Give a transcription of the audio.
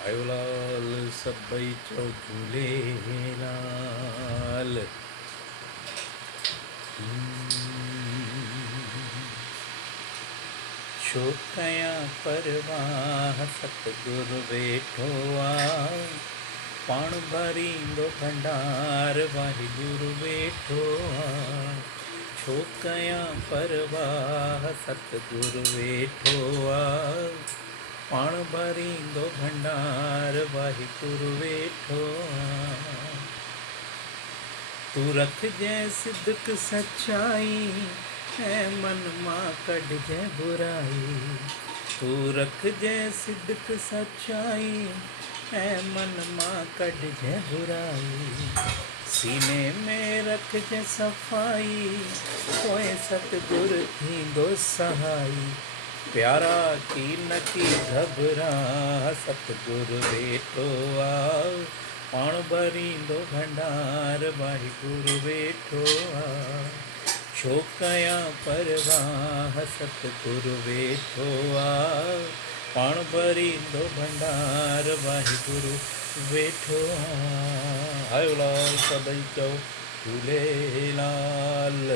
आयोलाल सभई चओ झूलेलाल। छो कयां परवाह सतगुरु वेठो आ, पाण भरींदो भंडार वाहिगुरु वेठो आ। छो कयां परवाह सतगुरु वेठो आ, पाण भरींदो भंडार वाहिगुरु वेठो आ। तू रखजै सिदक सच्चाई ऐं मन मां कढजै बुराई। तू रखजै सिदक सच्चाई ऐं मन मां कढजै बुराई। सीने में रखजै सफ़ाई, पोइ सतगुर थींदो सहाई। प्यारा की न की घबरा सतगुर वेठो आ, पाण भरींदो भंडार वाहिगुरु वेठो आ। छो कयां परवाह सतगुरु वेठो आ, पाण भरींदो भंडार वाहिगुरु वेठो आ। आयो लाल सभई चओ झूलेलाल।